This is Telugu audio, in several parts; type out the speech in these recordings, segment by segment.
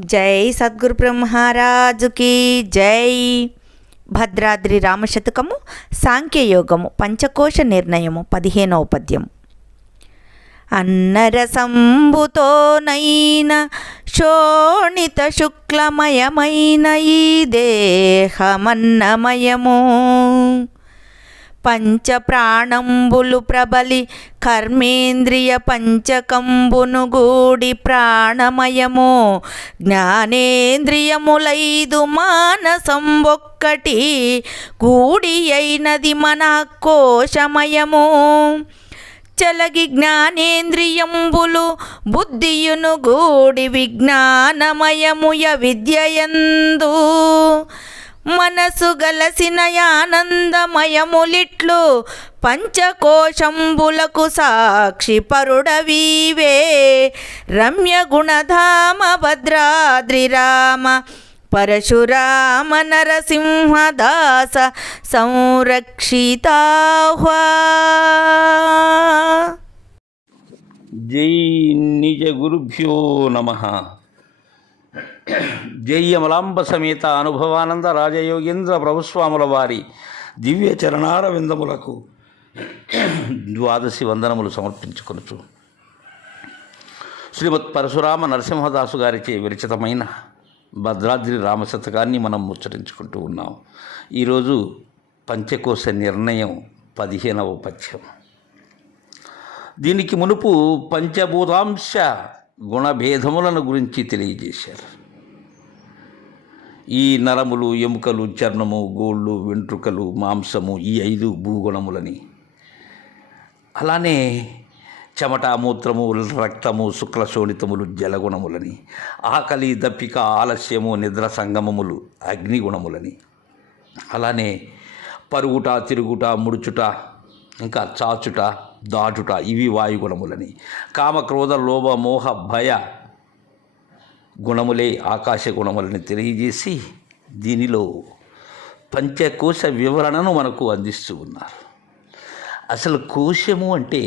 జై సద్గురు బ్రహ్మరాజుకి జై. భద్రాద్రి రామశతకము సాంఖ్యయోగము పంచకోశ నిర్ణయము పదిహేనవ పద్యం. అన్నరసంబుతోనైన శోణిత శుక్లమయమైన ఈ దేహమన్నమయము. పంచ ప్రాణంబులు ప్రబలి కర్మేంద్రియ పంచకంబును గూడి ప్రాణమయము. జ్ఞానేంద్రియములైదు మానసం ఒక్కటి గూడి అయినది మన కోశమయము. చలగి జ్ఞానేంద్రియంబులు బుద్ధియును గూడి విజ్ఞానమయముయ విద్యయందు. మనసు గలసిన ఆనందమయములిట్లు పంచకోశంబులకు సాక్షి పరుడవీవే. రమ్య గుణధామ భద్రాద్రి రామ పరశురామ నరసింహదాస సంరక్షితాహ్వా. జై నిజ గురుభ్యో నమ. జయ్యమలాంబ సమేత అనుభవానంద రాజయోగేంద్ర ప్రభుస్వాముల వారి దివ్య చరణార విందములకు ద్వాదశి వందనములు సమర్పించుకొనుచు. శ్రీమత్ పరశురామ నరసింహదాసు గారిచే విరచితమైన భద్రాద్రి రామశతకాన్ని మనం ముచ్చరించుకుంటూ ఉన్నాం. ఈరోజు పంచకోశ నిర్ణయం పదిహేనవ పద్యం. దీనికి మునుపు పంచభూతాంశ గుణభేదములను గురించి తెలియజేశారు. ఈ నరములు ఎముకలు చర్మము గోళ్ళు వెంట్రుకలు మాంసము ఈ ఐదు భూగుణములని. అలానే చెమట మూత్రము రక్తము శుక్లశోణితములు జలగుణములని. ఆకలి దప్పిక ఆలస్యము నిద్ర సంగమములు అగ్నిగుణములని. అలానే పరుగుట తిరుగుట ముడుచుట ఇంకా చాచుట దాటుట ఇవి వాయుగుణములని. కామక్రోధ లోభ మోహ భయ గుణములే ఆకాశ గుణములని తెలియజేసి దీనిలో పంచకోశ వివరణను మనకు అందిస్తూ ఉన్నారు. అసలు కోశము అంటే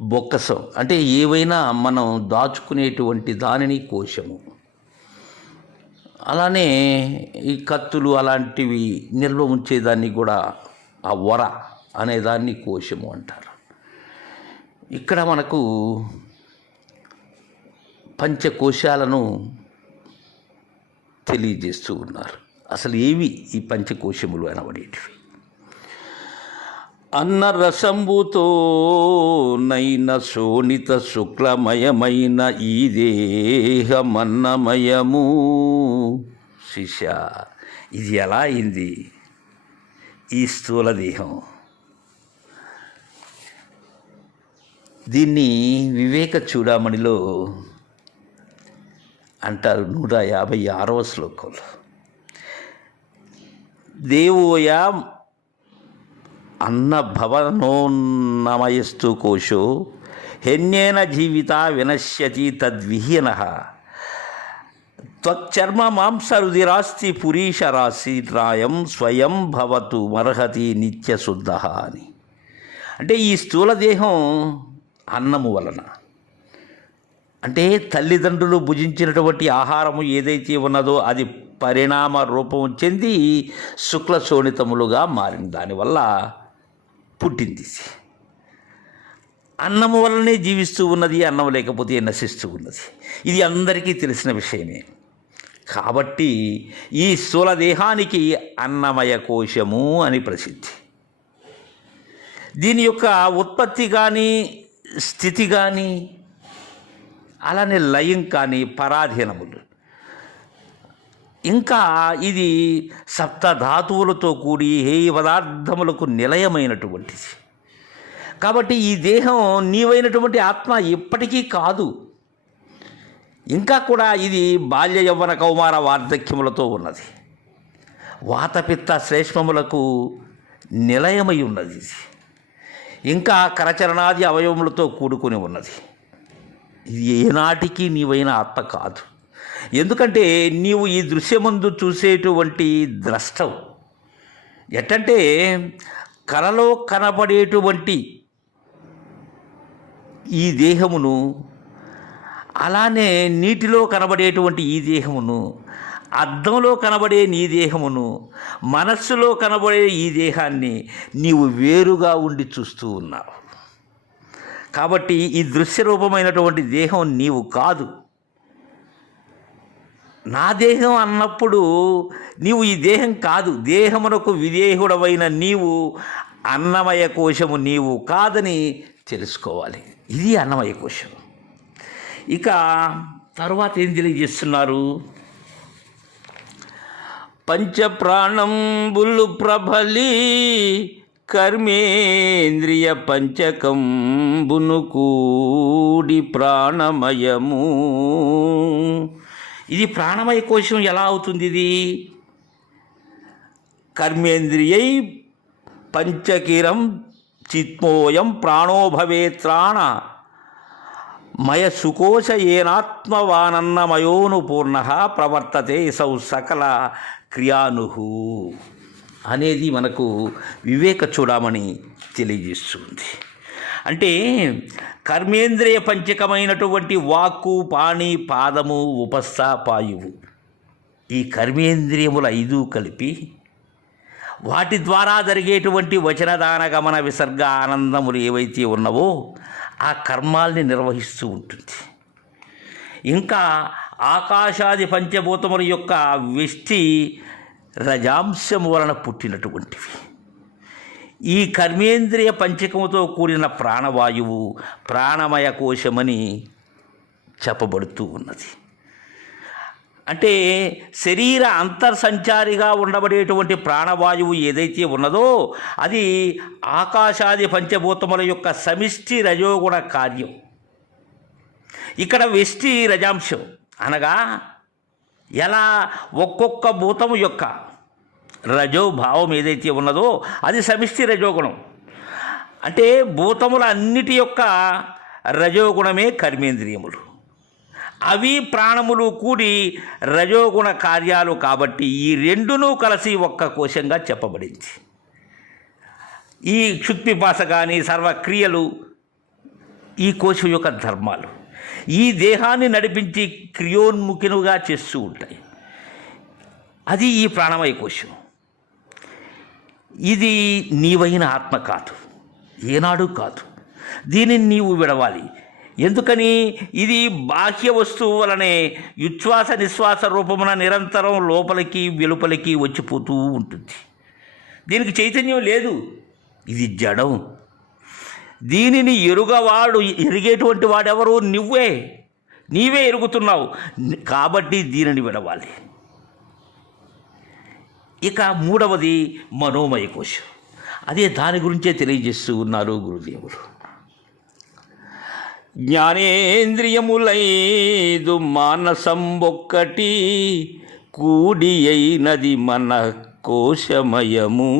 బొక్కసం అంటే ఏవైనా మనం దాచుకునేటువంటి దానిని కోశము. అలానే ఈ కత్తులు అలాంటివి నిల్వ ఉంచేదాన్ని కూడా ఆ వర అనేదాన్ని కోశము అంటారు. ఇక్కడ మనకు పంచకోశాలను తెలియజేస్తూ ఉన్నారు. అసలు ఏవి ఈ పంచకోశములు అనబడేటివి? అన్నరసంబుతో నైన శోణిత శుక్లమయమైన ఈ దేహమన్నమయము. శిష్య ఇది ఎలా అయింది? ఈ స్థూల దేహం. దీన్ని వివేక చూడామణిలో అంటారు నూట యాభై ఆరవ శ్లోకంలో. దేవోయా అన్న భవనోన్నమయస్తు కోశో హెన్యేన జీవిత వినశ్యతి తద్విహీన. త్వచ్చర్మ మాంసరుదిరాస్తి పురీష రాశి రాయం స్వయం భవతు మర్హతి నిత్యశుద్ధ అని. అంటే ఈ స్థూల దేహం అన్నము వలన. అంటే తల్లిదండ్రులు భుజించినటువంటి ఆహారము ఏదైతే ఉన్నదో అది పరిణామ రూపం చెంది శుక్ల శోణితములుగా మారింది. దానివల్ల పుట్టింది. అన్నము వల్లనే జీవిస్తూ ఉన్నది అన్నం లేకపోతే నశిస్తూ ఉన్నది. ఇది అందరికీ తెలిసిన విషయమే. కాబట్టి ఈ స్థూల దేహానికి అన్నమయ కోశము అని ప్రసిద్ధి. దీని యొక్క ఉత్పత్తి కానీ స్థితి కానీ అలానే లయం కానీ పరాధీనములు. ఇంకా ఇది సప్తధాతువులతో కూడి ఏ పదార్థములకు నిలయమైనటువంటిది. కాబట్టి ఈ దేహం నీవైనటువంటి ఆత్మ ఇప్పటికీ కాదు. ఇంకా కూడా ఇది బాల్య యవ్వన కౌమార వార్ధక్యములతో ఉన్నది. వాతపిత్త శ్లేష్మములకు నిలయమై ఉన్నది. ఇది ఇంకా కరచరణాది అవయవములతో కూడుకుని ఉన్నది. ఇది ఏనాటికి నీవైన ఆత్మ కాదు. ఎందుకంటే నీవు ఈ దృశ్యముందు చూసేటువంటి ద్రష్టవు. ఎట్టంటే కలలో కనబడేటువంటి ఈ దేహమును అలానే నీటిలో కనబడేటువంటి ఈ దేహమును అద్దంలో కనబడే నీ దేహమును మనస్సులో కనబడే ఈ దేహాన్ని నీవు వేరుగా ఉండి చూస్తూ ఉన్నావు. కాబట్టి ఈ దృశ్య రూపమైనటువంటి దేహం నీవు కాదు. నా దేహం అన్నప్పుడు నీవు ఈ దేహం కాదు. దేహమునకు విదేహుడవైన నీవు అన్నమయ కోశము నీవు కాదని తెలుసుకోవాలి. ఇది అన్నమయ కోశం. ఇక తర్వాత ఏం తెలియజేస్తున్నారు? పంచప్రాణంబులు ప్రభలి కర్మేంద్రియ పంచకంబును కూడి ప్రాణమయము. ఇది ప్రాణమయ కోశం ఎలా అవుతుంది ఇది? కర్మేంద్రియై పంచకిరం చిత్మోయం ప్రాణోభవేత్రాణ మయ సుకోశ ఏనాత్మవానన్నమయోను పూర్ణ ప్రవర్తతే సౌ సకల క్రియానుహు. అనేది మనకు వివేక చూడమని తెలియజేస్తుంది. అంటే కర్మేంద్రియ పంచకమైనటువంటి వాక్కు పాణి పాదము ఉపస్థ పాయువు ఈ కర్మేంద్రియముల ఐదు కలిపి వాటి ద్వారా జరిగేటువంటి వచనదాన గమన విసర్గ ఆనందములు ఏవైతే ఉన్నవో ఆ కర్మాల్ని నిర్వహిస్తూ ఉంటుంది. ఇంకా ఆకాశాది పంచభూతముల యొక్క విష్టి రజాంశము వలన పుట్టినటువంటివి. ఈ కర్మేంద్రియ పంచకముతో కూడిన ప్రాణవాయువు ప్రాణమయ కోశమని చెప్పబడుతూ ఉన్నది. అంటే శరీర అంతర్సంచారిగా ఉండబడేటువంటి ప్రాణవాయువు ఏదైతే ఉన్నదో అది ఆకాశాది పంచభూతముల యొక్క సమిష్టి రజోగుణ కార్యం. ఇక్కడ వెష్టి రజాంశం అనగా ఎలా? ఒక్కొక్క భూతము యొక్క రజో భావం ఏదైతే ఉన్నదో అది సమిష్టి రజోగుణం. అంటే భూతముల అన్నిటి యొక్క రజోగుణమే కర్మేంద్రియములు. అవి ప్రాణములు కూడి రజోగుణ కార్యాలు కాబట్టి ఈ రెండునూ కలిసి ఒక్క కోశంగా చెప్పబడింది. ఈ క్షుత్పిపాస కానీ సర్వక్రియలు ఈ కోశం యొక్క ధర్మాలు. ఈ దేహాన్ని నడిపించి క్రియోన్ముఖినుగా చేస్తూ ఉంటాయి. అది ఈ ప్రాణమయ కోశం. ఇది నీవైన ఆత్మ కాదు. ఏనాడు కాదు. దీనిని నీవు విడవాలి. ఎందుకని? ఇది బాహ్య వస్తువు వలనే ఉచ్ఛ్వాస నిశ్వాస రూపమున నిరంతరం లోపలికి వెలుపలికి వచ్చిపోతూ ఉంటుంది. దీనికి చైతన్యం లేదు. ఇది జడం. దీనిని ఎరుగవాడు ఎరిగేటువంటి వాడెవరు? నువ్వే. నీవే ఎరుగుతున్నావు. కాబట్టి దీనిని విడవాలి. ఇక మూడవది మనోమయ కోశం. అదే దాని గురించే తెలియజేస్తూ ఉన్నారు గురుదేవులు జ్ఞానేంద్రియములైదు మానసంబొక్కటి కూడి అయినది మన కోశమయము.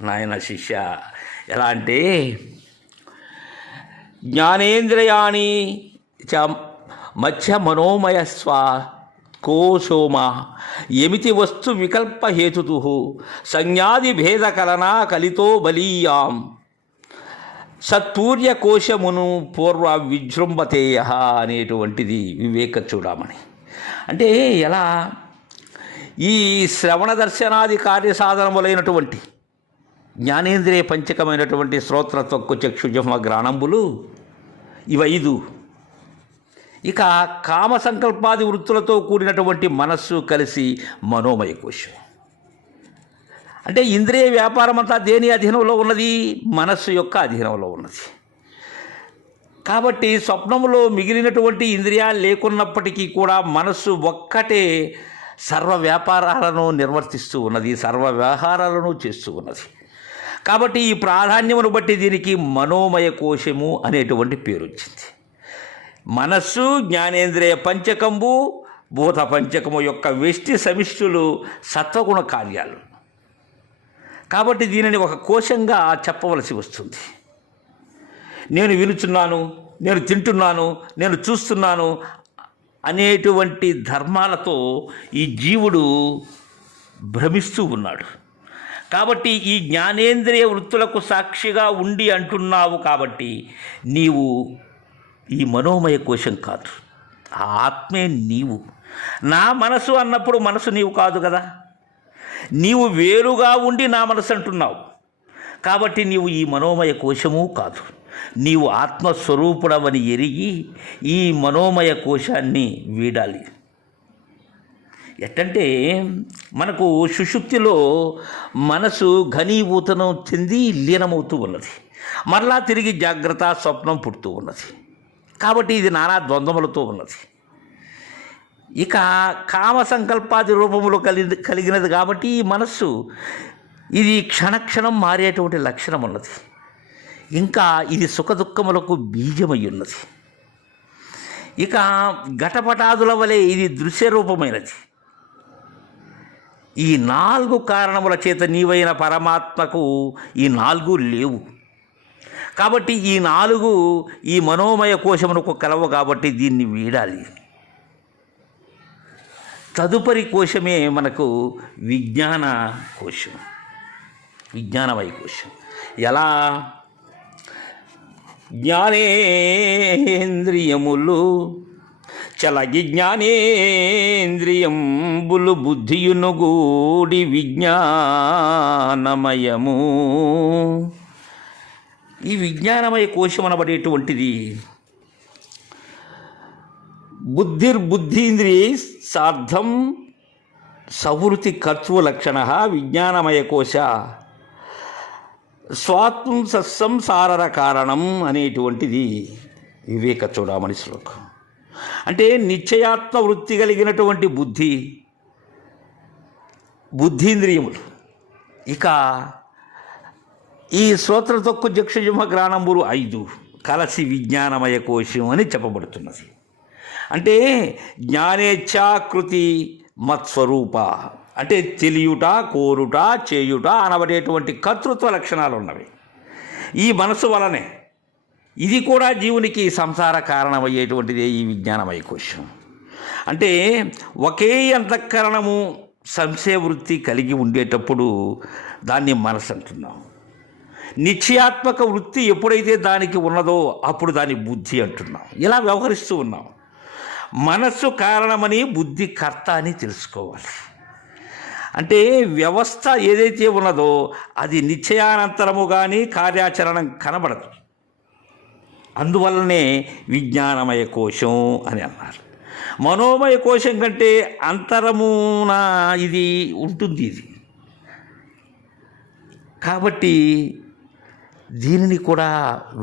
నాయన శిష్య ఎలా అంటే జ్ఞానేంద్రియాణి చ మత్స్య మనోమయ స్వా కోశోమ ఎమితి వస్తు వికల్ప హేతు సంజ్ఞాది భేద కలనా కలితో బలీయాం సత్పూర్య కోశమును పూర్వ విజృంభతేయ అనేటువంటిది వివేక చూడమని. అంటే ఎలా? ఈ శ్రవణ దర్శనాది కార్యసాధనములైనటువంటి జ్ఞానేంద్రియ పంచకమైనటువంటి శ్రోత్ర తొక్కు చక్షుజమ గ్రాణంబులు ఇవైదు. ఇక కామ సంకల్పాది వృత్తులతో కూడినటువంటి మనస్సు కలిసి మనోమయ కోశం. అంటే ఇంద్రియ వ్యాపారం అంతా దేని అధీనంలో ఉన్నది? మనస్సు యొక్క అధీనంలో ఉన్నది. కాబట్టి స్వప్నములో మిగిలినటువంటి ఇంద్రియాలు లేకున్నప్పటికీ కూడా మనస్సు ఒక్కటే సర్వ వ్యాపారాలను నిర్వర్తిస్తూ ఉన్నది సర్వ వ్యవహారాలను చేస్తూ ఉన్నది. కాబట్టి ఈ ప్రాధాన్యమును బట్టి దీనికి మనోమయ కోశము అనేటువంటి పేరు వచ్చింది మనస్సు జ్ఞానేంద్రియ పంచకంబు భూత పంచకము యొక్క వెష్టి సమిష్టులు సత్వగుణ కార్యాలు. కాబట్టి దీనిని ఒక కోశంగా చెప్పవలసి వస్తుంది. నేను వినుచున్నాను నేను తింటున్నాను నేను చూస్తున్నాను అనేటువంటి ధర్మాలతో ఈ జీవుడు భ్రమిస్తూ ఉన్నాడు. కాబట్టి ఈ జ్ఞానేంద్రియ వృత్తులకు సాక్షిగా ఉండి అంటున్నావు కాబట్టి నీవు ఈ మనోమయ కోశం కాదు. ఆ ఆత్మే నీవు. నా మనసు అన్నప్పుడు మనసు నీవు కాదు కదా. నీవు వేరుగా ఉండి నా మనసు అంటున్నావు. కాబట్టి నీవు ఈ మనోమయ కోశము కాదు. నీవు ఆత్మస్వరూపుడవని ఎరిగి ఈ మనోమయ కోశాన్ని వీడాలి. ఎట్టంటే మనకు సుషుప్తిలో మనసు ఘనీభూతనం చెంది లీనమవుతూ ఉన్నది. మరలా తిరిగి జాగ్రత్త స్వప్నం పుడుతూ ఉన్నది. కాబట్టి ఇది నానా ద్వంద్వములతో ఉన్నది. ఇక కామ సంకల్పాది రూపములు కలిగి కలిగినది కాబట్టి ఈ మనస్సు ఇది క్షణక్షణం మారేటువంటి లక్షణం ఉన్నది ఇంకా ఇది సుఖదుఖములకు బీజమై ఉన్నది ఇక ఘటపటాదుల వలె ఇది దృశ్య రూపమైనది ఈ నాలుగు కారణముల చేత నీవైన పరమాత్మకు ఈ నాలుగు లేవు. కాబట్టి ఈ నాలుగు ఈ మనోమయ కోశమునకు కలవు కాబట్టి దీన్ని వీడాలి. తదుపరి కోశమే మనకు విజ్ఞాన కోశం. విజ్ఞానమయ కోశం. ఎలా? జ్ఞానేంద్రియములు చలగి జ్ఞానేంద్రియంబులు బుద్ధియునుగూడి విజ్ఞానమయము. ఈ విజ్ఞానమయ కోశం అనబడేటువంటిది బుద్ధిర్బుద్ధీంద్రియ సార్థం సవృతి కర్తృ లక్షణ విజ్ఞానమయ కోశ. స్వాత్వం సత్సంసారర కారణం అనేటువంటిది వివేక చూడమని శ్లోకం. అంటే నిశ్చయాత్మ వృత్తి కలిగినటువంటి బుద్ధి బుద్ధీంద్రియములు. ఇక ఈ శ్రోత్ర తొక్కు జక్షజుమ గ్రాణంబులు ఐదు కలసి విజ్ఞానమయ కోశం అని చెప్పబడుతున్నది. అంటే జ్ఞానేచ్ఛాకృతి మత్స్వరూప అంటే తెలియుట కోరుట చేయుట అనబడేటువంటి కర్తృత్వ లక్షణాలు ఉన్నవి ఈ మనసు వలనే ఇది కూడా జీవునికి సంసార కారణమయ్యేటువంటిదే ఈ విజ్ఞానమయ కోశం. అంటే ఒకే అంతఃకరణము సంశయ వృత్తి కలిగి ఉండేటప్పుడు దాన్ని మనసు అంటున్నాం. నిశ్చయాత్మక వృత్తి ఎప్పుడైతే దానికి ఉన్నదో అప్పుడు దాని బుద్ధి అంటున్నాం. ఇలా వ్యవహరిస్తూ ఉన్నాం. మనస్సు కారణమని బుద్ధి కర్త అని తెలుసుకోవాలి. అంటే వ్యవస్థ ఏదైతే ఉన్నదో అది నిశ్చయానంతరము కానీ కార్యాచరణం కనబడదు. అందువల్లనే విజ్ఞానమయ కోశం అని అన్నారు. మనోమయ కోశం కంటే అంతరమున ఇది ఉంటుంది ఇది. కాబట్టి దీనిని కూడా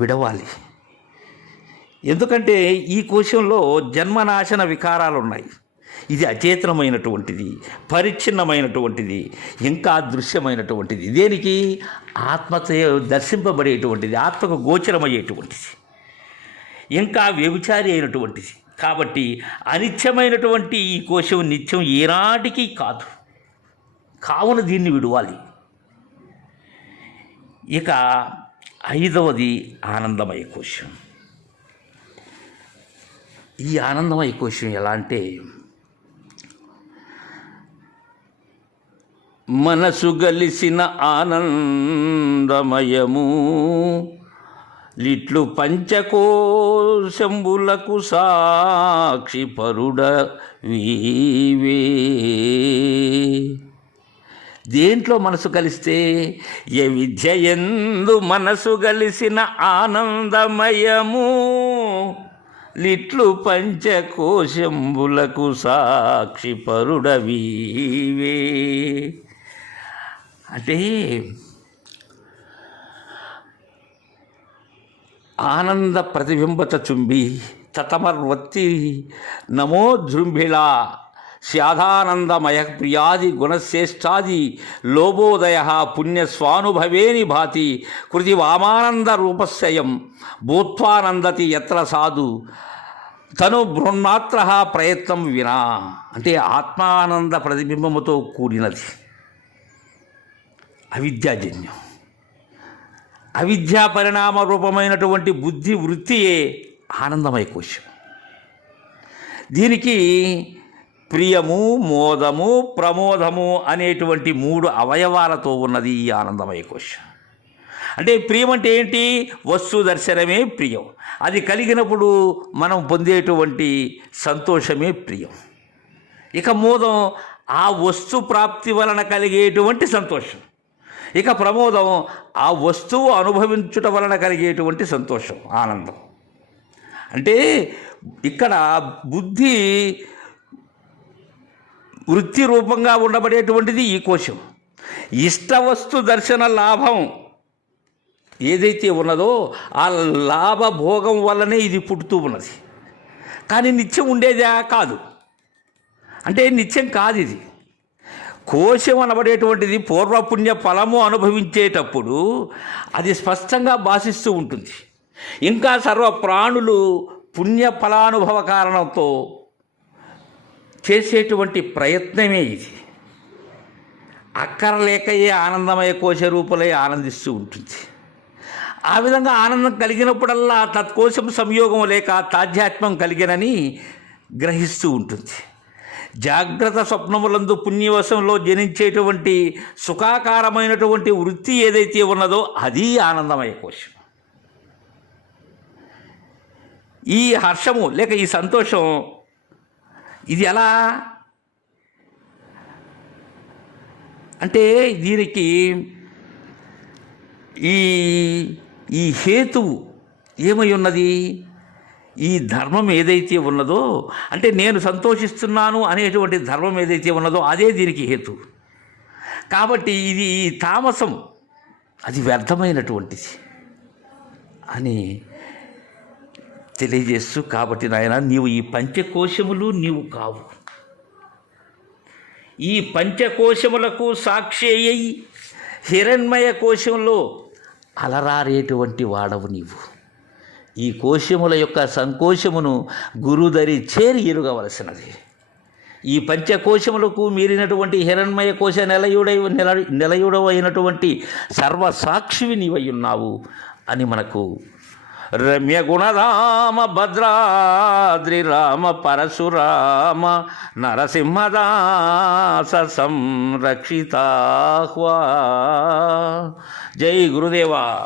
విడవాలి. ఎందుకంటే ఈ కోశంలో జన్మనాశన వికారాలు ఉన్నాయి ఇది అచేతనమైనటువంటిది పరిచ్ఛిన్నమైనటువంటిది ఇంకా దృశ్యమైనటువంటిది. దేనికి? ఆత్మతో దర్శింపబడేటువంటిది ఆత్మకు గోచరమయ్యేటువంటిది. ఇంకా వ్యభిచారి అయినటువంటిది. కాబట్టి అనిత్యమైనటువంటి ఈ కోశం నిత్యం ఏనాటికి కాదు. కావున దీన్ని విడవాలి. ఇక ఐదవది ఆనందమయ కోశం. ఈ ఆనందమయ కోశం ఎలా అంటే మనసు గలిసిన ఆనందమయము లిట్లు పంచకోశంబులకు సాక్షి పరుడ వీవే దేంట్లో మనసు కలిస్తే ఏ విద్య ఎందు మనసు కలిసిన ఆనందమయము? లిట్లు పంచకోశంబులకు సాక్షి పరుడవీవే అంటే ఆనంద ప్రతిబింబత చుంబి తతమర్వత్తి నమో జృంభిళా స్యాదానందమయ ప్రియాది గుణశ్రేష్టాది లోబోదయ పుణ్యస్వానుభవేని భాతి కృతి వామానంద రూపశయం భూత్వానందతి ఎత్ర సాధు తను బృహ్మాత్ర ప్రయత్నం వినా. అంటే ఆత్మానంద ప్రతిబింబముతో కూడినది. అవిద్యాజన్యం. అవిద్యా పరిణామ రూపమైనటువంటి బుద్ధి వృత్తియే ఆనందమయ కోశం. దీనికి ప్రియము మోదము ప్రమోదము అనేటువంటి మూడు అవయవాలతో ఉన్నది ఈ ఆనందమయ కోశం. అంటే ప్రియం అంటే ఏంటి? వస్తు దర్శనమే ప్రియం. అది కలిగినప్పుడు మనం పొందేటువంటి సంతోషమే ప్రియం. ఇక మోదం ఆ వస్తు ప్రాప్తి వలన కలిగేటువంటి సంతోషం. ఇక ప్రమోదం ఆ వస్తువు అనుభవించుట వలన కలిగేటువంటి సంతోషం ఆనందం. అంటే ఇక్కడ బుద్ధి వృత్తి రూపంగా ఉండబడేటువంటిది ఈ కోశం. ఇష్టవస్తు దర్శన లాభం ఏదైతే ఉన్నదో ఆ లాభ భోగం వల్లనే ఇది పుట్టుతూ ఉన్నది. కానీ నిత్యం ఉండేదా కాదు. అంటే నిత్యం కాదు ఇది. కోశం అనబడేటువంటిది పూర్వపుణ్య ఫలము అనుభవించేటప్పుడు అది స్పష్టంగా భాషిస్తూ ఉంటుంది. ఇంకా సర్వ ప్రాణులు పుణ్య ఫలానుభవ కారణంతో చేసేటువంటి ప్రయత్నమే ఇది. అక్కరలేకయే ఆనందమయ కోశ రూపులై ఆనందిస్తూ ఉంటుంది. ఆ విధంగా ఆనందం కలిగినప్పుడల్లా తత్కోశం సంయోగం లేక తాధ్యాత్మ్యం కలిగినని గ్రహిస్తూ ఉంటుంది. జాగ్రత్త స్వప్నములందు పుణ్యవశంలో జనించేటువంటి సుఖాకారమైనటువంటి వృత్తి ఏదైతే ఉన్నదో అది ఆనందమయ కోశం. ఈ హర్షము లేక ఈ సంతోషం ఇది ఎలా? అంటే దీనికి ఈ ఈ హేతువు ఏమై ఉన్నది? ఈ ధర్మం ఏదైతే ఉన్నదో అంటే నేను సంతోషిస్తున్నాను అనేటువంటి ధర్మం ఏదైతే ఉన్నదో అదే దీనికి హేతు. కాబట్టి ఇది ఈ తామసం అది వ్యర్థమైనటువంటిది అని తెలియజేస్తూ కాబట్టి నాయన నీవు ఈ పంచకోశములు నీవు కావు. ఈ పంచకోశములకు సాక్షి అయ్యి హిరణ్మయ కోశంలో అలరారేటువంటి వాడవు నీవు. ఈ కోశముల యొక్క సంకోశమును గురుదరి చేరి ఎరుగవలసినది. ఈ పంచకోశములకు మీరినటువంటి హిరణ్మయ కోశ నిలయుడై నిల నిలయుడవైనటువంటి సర్వసాక్షివి నీవై ఉన్నావు అని మనకు రమ్య గుణరామ భద్రాద్రి రామ పరశురామ నరసింహదాస సంరక్షితాహ్వా. జై గురుదేవా.